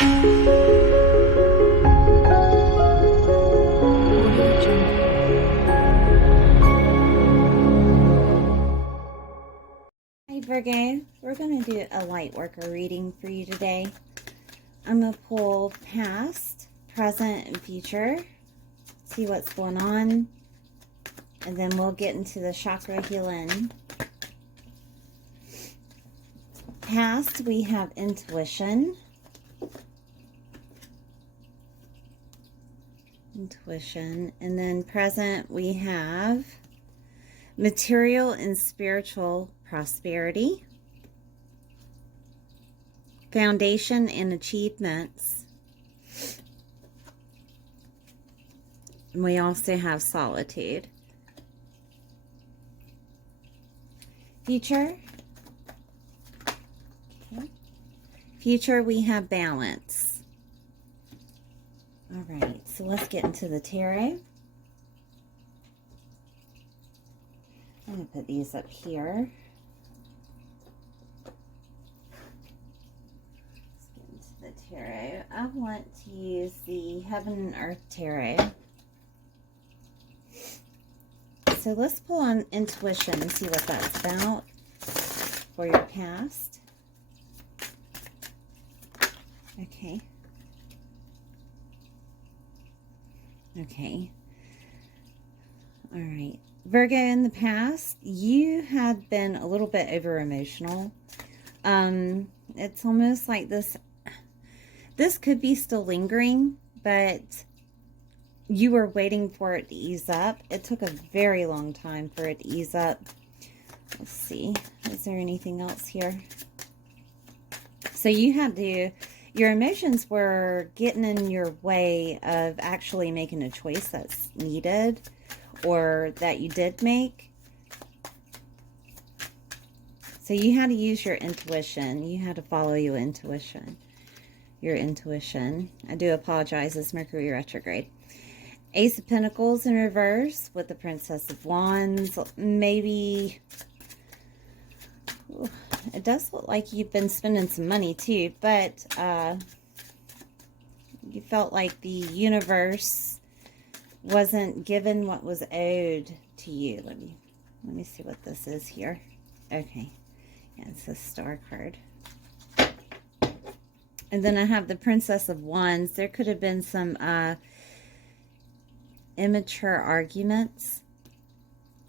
Hi Virgo, we're going to do a light worker reading for you today. I'm going to pull past, present, and future, see what's going on, and then we'll get into the chakra healing. Past, we have intuition. And then present, we have material and spiritual prosperity, foundation and achievements, and we also have solitude. Future. Okay. Future, we have balance. All right, so let's get into the tarot. I'm going to put these up here. Let's get into the tarot. I want to use the Heaven and Earth Tarot. So let's pull on intuition and see what that's about for your past. Okay. Okay. All right. Virgo, in the past, you had been a little bit over emotional. It's almost like this could be still lingering, but you were waiting for it to ease up. It took a very long time for it to ease up. Let's see. Is there anything else here? So you had to, your emotions were getting in your way of actually making a choice that's needed, or that you did make. So you had to use your intuition. You had to follow your intuition. Your intuition. I do apologize, it's Mercury retrograde. Ace of Pentacles in reverse with the Princess of Wands. Maybe, it does look like you've been spending some money too, but you felt like the universe wasn't given what was owed to you. Let me see what this is here. Okay. Yeah, it's a Star card. And then I have the Princess of Wands. There could have been some immature arguments,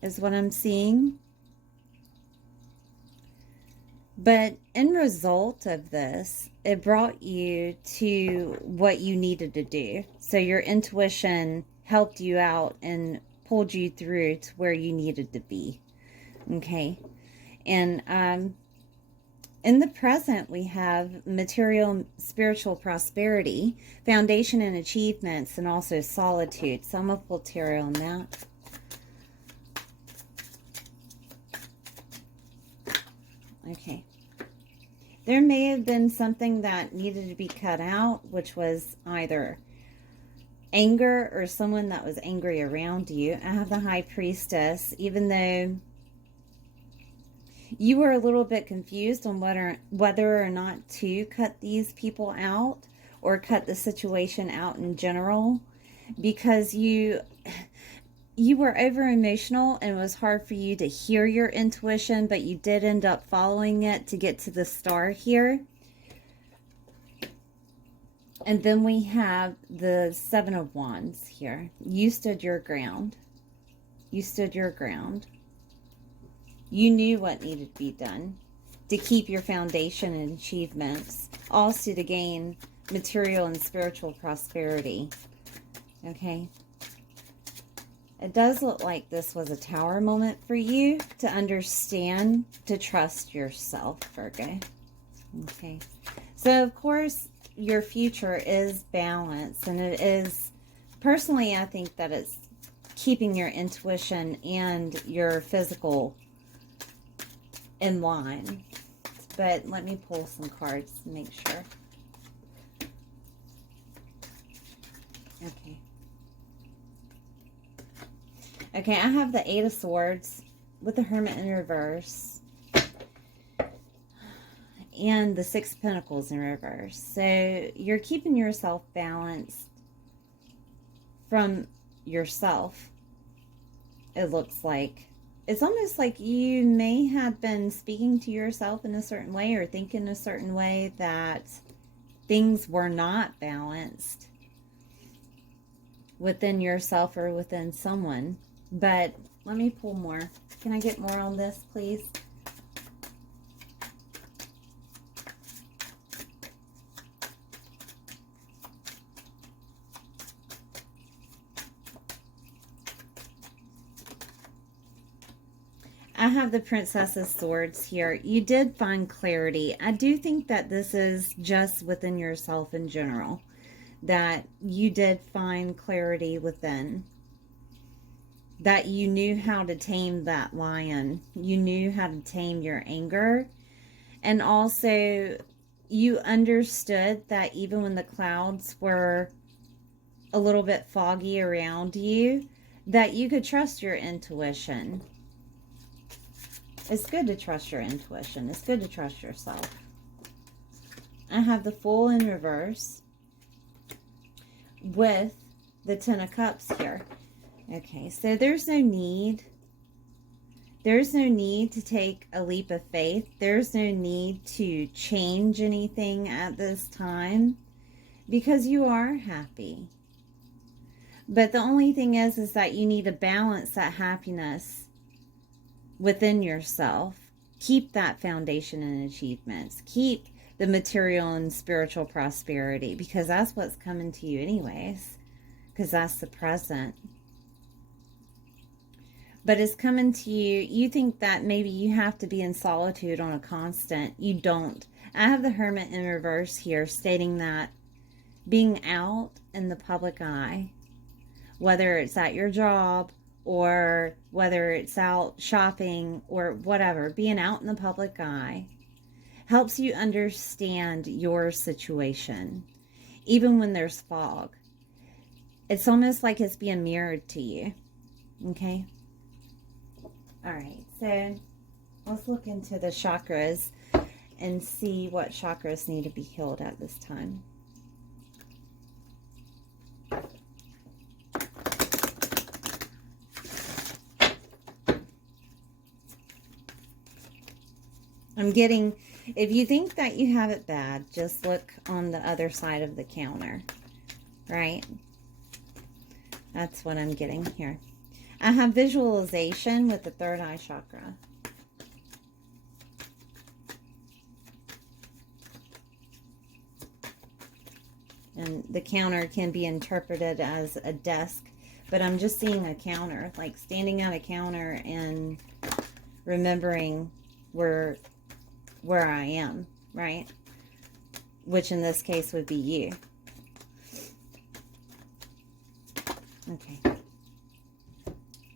is what I'm seeing. But in result of this, it brought you to what you needed to do. So your intuition helped you out and pulled you through to where you needed to be. Okay. And in the present, we have material and spiritual prosperity, foundation and achievements, and also solitude. So I'm going to pull tarot on that. Okay. There may have been something that needed to be cut out, which was either anger or someone that was angry around you. I have the High Priestess. Even though you were a little bit confused on whether or not to cut these people out or cut the situation out in general, because you were over emotional and it was hard for you to hear your intuition, but you did end up following it to get to the Star here. And then we have the Seven of Wands here. You stood your ground. You stood your ground. You knew what needed to be done to keep your foundation and achievements, also to gain material and spiritual prosperity. Okay? It does look like this was a tower moment for you to understand, to trust yourself, Virgo. Okay? So, of course, your future is balanced, and it is, personally, I think that it's keeping your intuition and your physical in line. But let me pull some cards to make sure. Okay. Okay, I have the Eight of Swords with the Hermit in reverse. and the Six of Pentacles in reverse. So you're keeping yourself balanced from yourself, it looks like. It's almost like you may have been speaking to yourself in a certain way or thinking a certain way that things were not balanced within yourself or within someone. But let me pull more. Can I get more on this, please? I have the Princess of Swords here. You did find clarity. I do think that this is just within yourself in general, that you did find clarity within, that you knew how to tame that lion. You knew how to tame your anger. And also, you understood that even when the clouds were a little bit foggy around you, that you could trust your intuition. It's good to trust your intuition. It's good to trust yourself. I have the Fool in reverse with the Ten of Cups here. Okay, so there's no need. There's no need to take a leap of faith. There's no need to change anything at this time because you are happy. But the only thing is that you need to balance that happiness within yourself. Keep that foundation and achievements. Keep the material and spiritual prosperity, because that's what's coming to you anyways, because that's the present. But it's coming to you. You think that maybe you have to be in solitude on a constant. You don't. I have the Hermit in reverse here, stating that being out in the public eye, whether it's at your job or whether it's out shopping or whatever, being out in the public eye helps you understand your situation. Even when there's fog, it's almost like it's being mirrored to you. Okay? All right, so let's look into the chakras and see what chakras need to be healed at this time. I'm getting, if you think that you have it bad, just look on the other side of the counter, right? That's what I'm getting here. I have visualization with the third eye chakra. And the counter can be interpreted as a desk, but I'm just seeing a counter, like standing at a counter and remembering where I am, right? Which in this case would be you. Okay.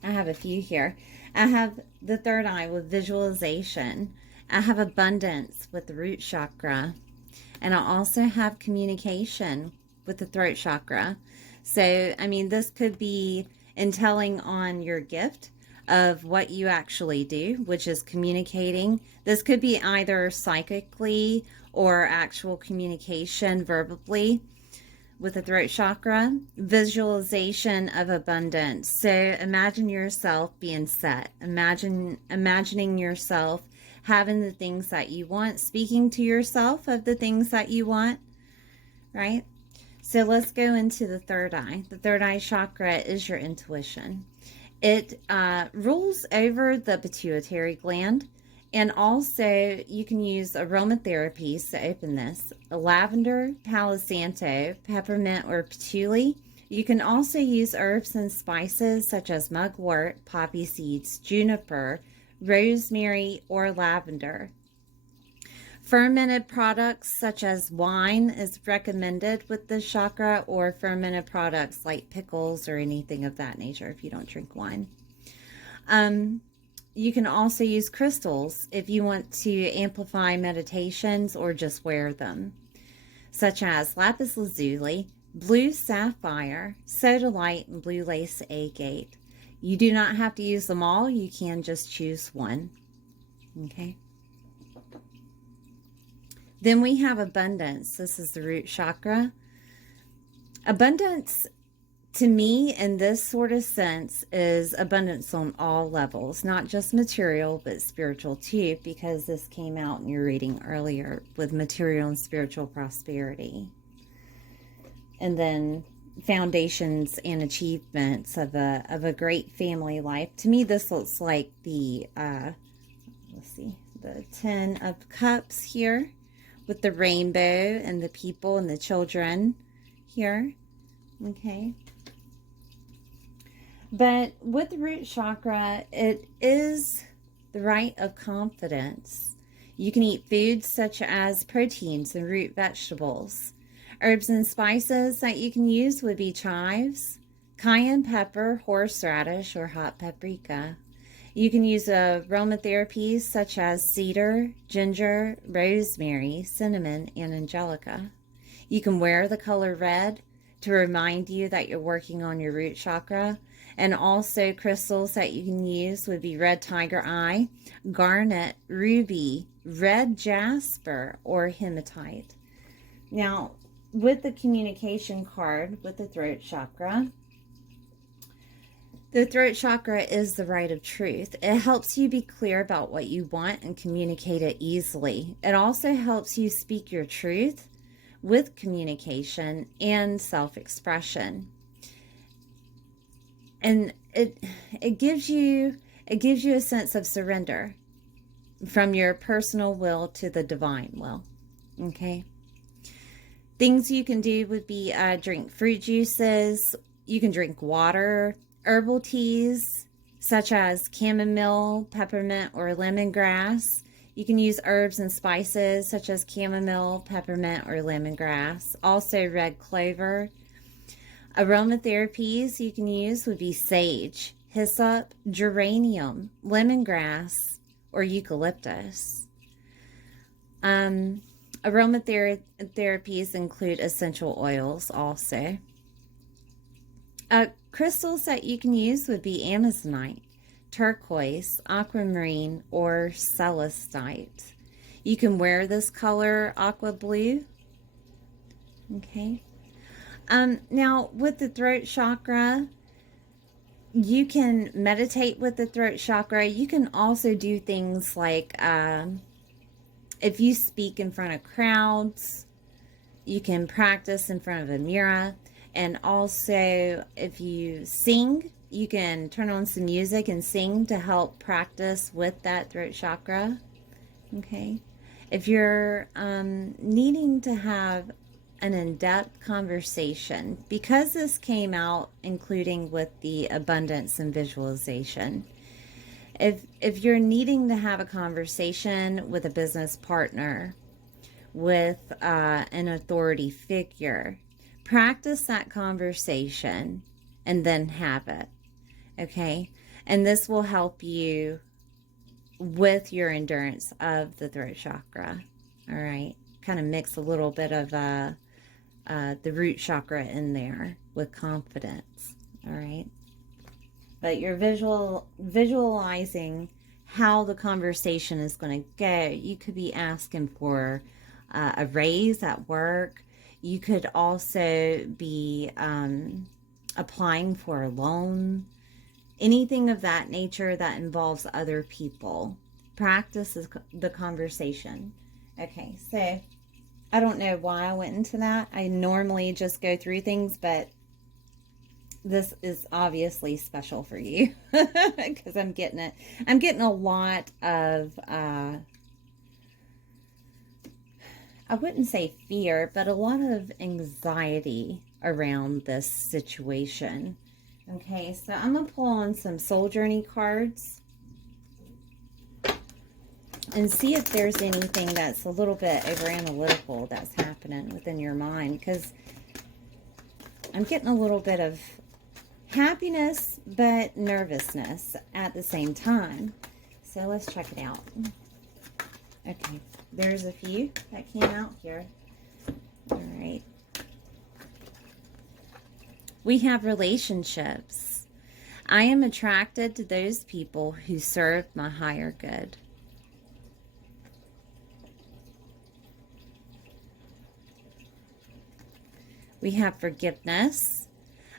I have a few here. I have the third eye with visualization. I have abundance with the root chakra. And I also have communication with the throat chakra. So, I mean, this could be in telling on your gift of what you actually do, which is communicating. This could be either psychically or actual communication verbally with the throat chakra. Visualization of abundance. So imagine yourself being set. Imagining yourself having the things that you want, speaking to yourself of the things that you want, right? So let's go into the third eye. The third eye chakra is your intuition. It rules over the pituitary gland, and also you can use aromatherapies to open this. Lavender, Palo Santo, peppermint, or patchouli. You can also use herbs and spices such as mugwort, poppy seeds, juniper, rosemary, or lavender. Fermented products such as wine is recommended with this chakra, or fermented products like pickles or anything of that nature if you don't drink wine. You can also use crystals if you want to amplify meditations or just wear them, such as lapis lazuli, blue sapphire, sodalite, and blue lace agate. You do not have to use them all. You can just choose one. Okay. Then we have abundance. This is the root chakra. Abundance, to me, in this sort of sense, is abundance on all levels, not just material, but spiritual too, because this came out in your reading earlier with material and spiritual prosperity. And then foundations and achievements of a great family life. To me, this looks like the, let's see, the 10 of Cups here with the rainbow and the people and the children here. Okay. But with the root chakra, it is the right of confidence. You can eat foods such as proteins and root vegetables. Herbs and spices that you can use would be chives, cayenne pepper, horseradish, or hot paprika. You can use aromatherapies such as cedar, ginger, rosemary, cinnamon, and angelica. You can wear the color red to remind you that you're working on your root chakra. And also crystals that you can use would be red tiger eye, garnet, ruby, red jasper, or hematite. Now, with the communication card with the throat chakra is the right of truth. It helps you be clear about what you want and communicate it easily. It also helps you speak your truth with communication and self-expression. And it gives you a sense of surrender from your personal will to the divine will. Okay. Things you can do would be drink fruit juices. You can drink water, herbal teas such as chamomile, peppermint, or lemongrass. You can use herbs and spices such as chamomile, peppermint, or lemongrass. Also red clover. Aromatherapies you can use would be sage, hyssop, geranium, lemongrass, or eucalyptus. Aromatherapies include essential oils also. Crystals that you can use would be amazonite, turquoise, aquamarine, or celestite. You can wear this color aqua blue. Okay. Now, with the throat chakra, you can meditate with the throat chakra. You can also do things like if you speak in front of crowds, you can practice in front of a mirror. And also, if you sing, you can turn on some music and sing to help practice with that throat chakra. Okay. If you're needing to have an in-depth conversation, because this came out including with the abundance and visualization, if you're needing to have a conversation with a business partner, with an authority figure, practice that conversation and then have it. Okay. And this will help you with your endurance of the throat chakra. All right. Kind of mix a little bit of the root chakra in there with confidence. All right. But you're visualizing how the conversation is going to go. You could be asking for a raise at work. You could also be applying for a loan. Anything of that nature that involves other people. Practice the conversation. Okay, so I don't know why I went into that. I normally just go through things, but this is obviously special for you because I'm getting it. I'm getting a lot of, I wouldn't say fear, but a lot of anxiety around this situation. Okay, so I'm going to pull on some soul journey cards and see if there's anything that's a little bit over analytical that's happening within your mind, because I'm getting a little bit of happiness but nervousness at the same time. So let's check it out. Okay, there's a few that came out here. All right. We have relationships. I am attracted to those people who serve my higher good. We have forgiveness.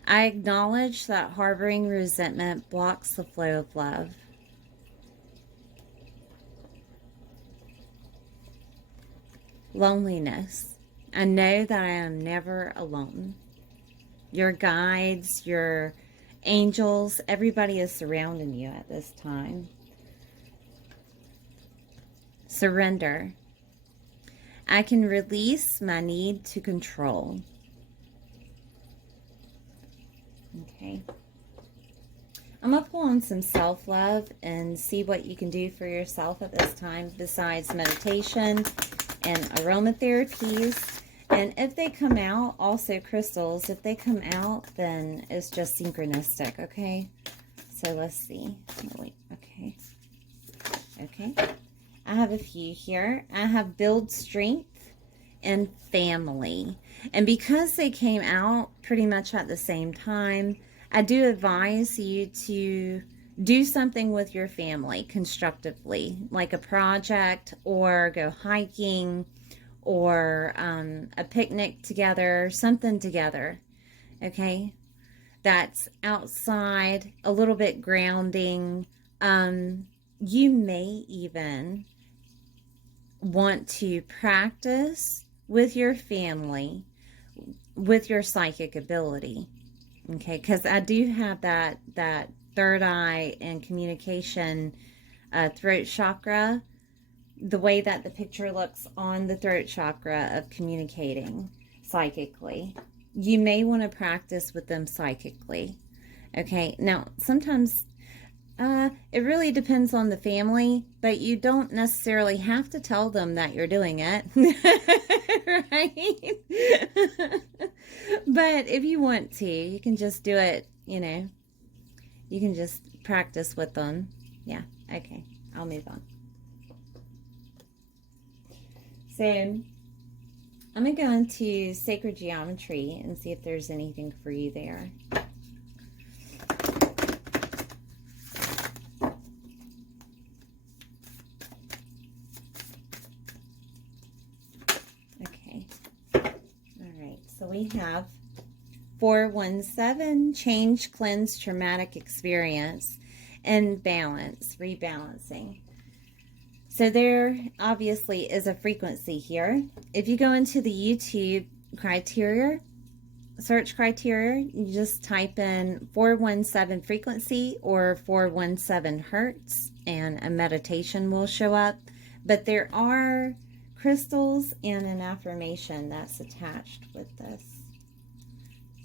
I acknowledge that harboring resentment blocks the flow of love. Loneliness. I know that I am never alone. Your guides, your angels, everybody is surrounding you at this time. Surrender. I can release my need to control. Okay. I'm going to pull on some self-love and see what you can do for yourself at this time besides meditation and aromatherapies. And if they come out, also crystals, if they come out, then it's just synchronistic, okay? So let's see. Oh, wait, okay. Okay. I have a few here. I have build strength and family. And because they came out pretty much at the same time, I do advise you to do something with your family constructively, like a project or go hiking or a picnic together, something together, okay? That's outside, a little bit grounding. You may even want to practice with your family with your psychic ability, okay? Because I do have that third eye and communication throat chakra, the way that the picture looks on the throat chakra of communicating psychically. You may want to practice with them psychically, okay? Now, sometimes it really depends on the family, but you don't necessarily have to tell them that you're doing it, right? But if you want to, you can just do it, you know, you can just practice with them. Yeah, okay, I'll move on. So I'm going to go into sacred geometry and see if there's anything for you there. Okay. All right. So we have 417, change, cleanse, traumatic experience, and balance, rebalancing. So there obviously is a frequency here. If you go into the YouTube criteria, search criteria, you just type in 417 frequency or 417 hertz and a meditation will show up. But there are crystals and an affirmation that's attached with this.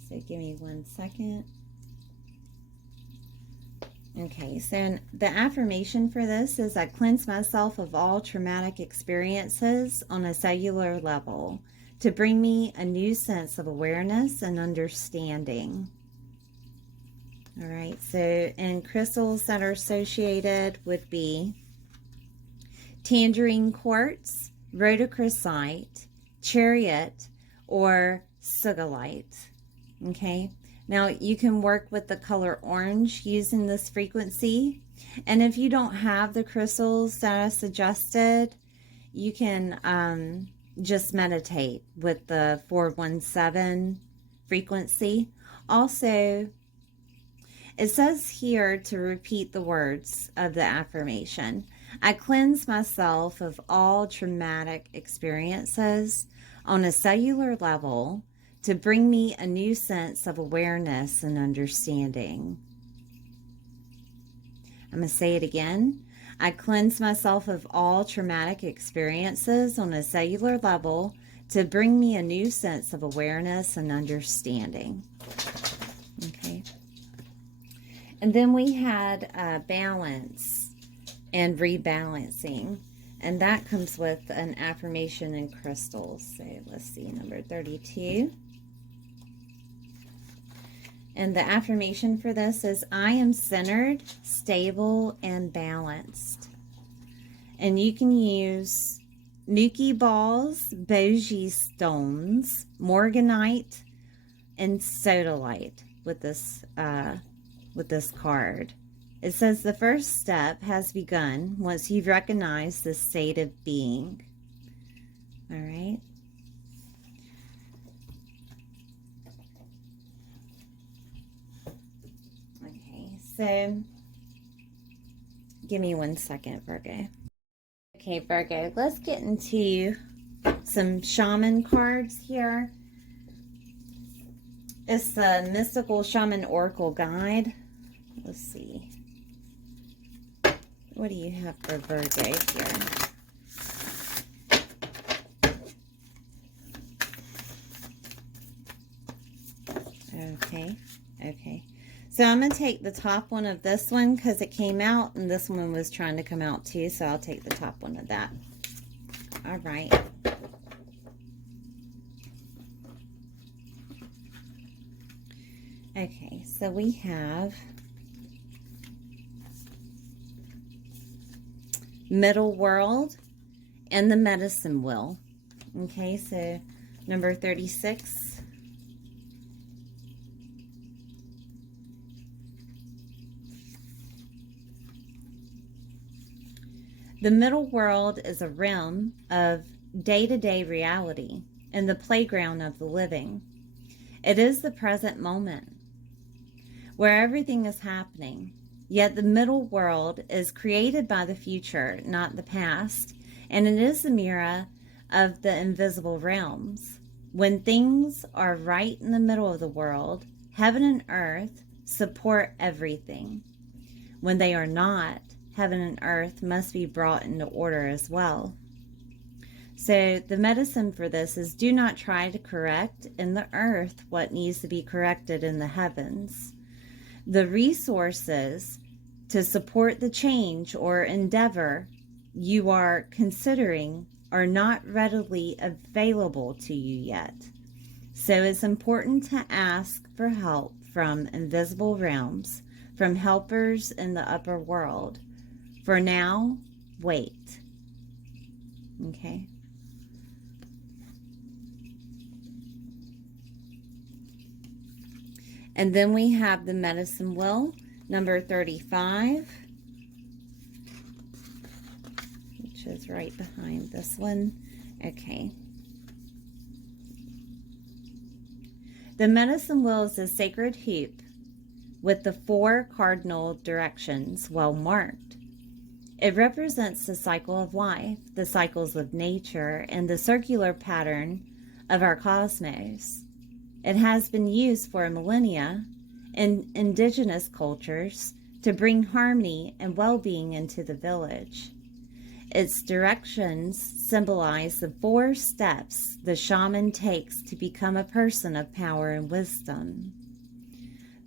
So give me 1 second. Okay, so the affirmation for this is I cleanse myself of all traumatic experiences on a cellular level to bring me a new sense of awareness and understanding. All right, so and crystals that are associated would be tangerine quartz, rhodochrosite, chariot, or sugilite. Okay. Now, you can work with the color orange using this frequency. And if you don't have the crystals that I suggested, you can just meditate with the 417 frequency. Also, it says here to repeat the words of the affirmation. I cleanse myself of all traumatic experiences on a cellular level to bring me a new sense of awareness and understanding. I'm going to say it again. I cleanse myself of all traumatic experiences on a cellular level to bring me a new sense of awareness and understanding. Okay. And then we had balance and rebalancing. And that comes with an affirmation and crystals. So let's see, number 32. And the affirmation for this is, I am centered, stable, and balanced. And you can use Nuki balls, Bogie stones, Morganite, and Sodalite with this card. It says the first step has begun once you've recognized the state of being. All right. So, give me 1 second, Virgo. Okay, Virgo, let's get into some shaman cards here. It's the Mystical Shaman Oracle Guide. Let's see. What do you have for Virgo here? Okay. So I'm going to take the top one of this one because it came out and this one was trying to come out too. So I'll take the top one of that. All right. Okay, so we have Middle World and the Medicine Wheel. Okay, so number 36. The middle world is a realm of day-to-day reality and the playground of the living. It is the present moment where everything is happening. Yet the middle world is created by the future, not the past, and it is the mirror of the invisible realms. When things are right in the middle of the world, heaven and earth support everything. When they are not, heaven and earth must be brought into order as well. So the medicine for this is do not try to correct in the earth what needs to be corrected in the heavens. The resources to support the change or endeavor you are considering are not readily available to you yet. So it's important to ask for help from invisible realms, from helpers in the upper world. For now, wait. Okay. And then we have the Medicine Wheel, number 35, which is right behind this one. Okay. The Medicine Wheel is a sacred hoop with the 4 cardinal directions well marked. It represents the cycle of life, the cycles of nature, and the circular pattern of our cosmos. It has been used for millennia in indigenous cultures to bring harmony and well-being into the village. Its directions symbolize the 4 steps the shaman takes to become a person of power and wisdom.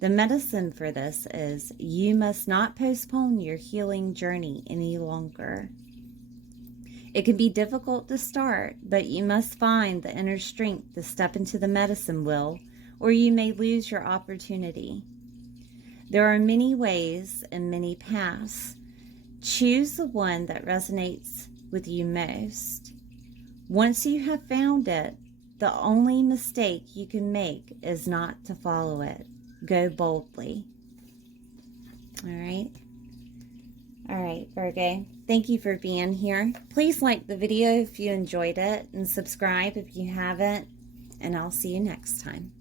The medicine for this is you must not postpone your healing journey any longer. It can be difficult to start, but you must find the inner strength to step into the medicine wheel, or you may lose your opportunity. There are many ways and many paths. Choose the one that resonates with you most. Once you have found it, the only mistake you can make is not to follow it. Go boldly. All right. All right, Virgo. Thank you for being here. Please like the video if you enjoyed it and subscribe if you haven't. And I'll see you next time.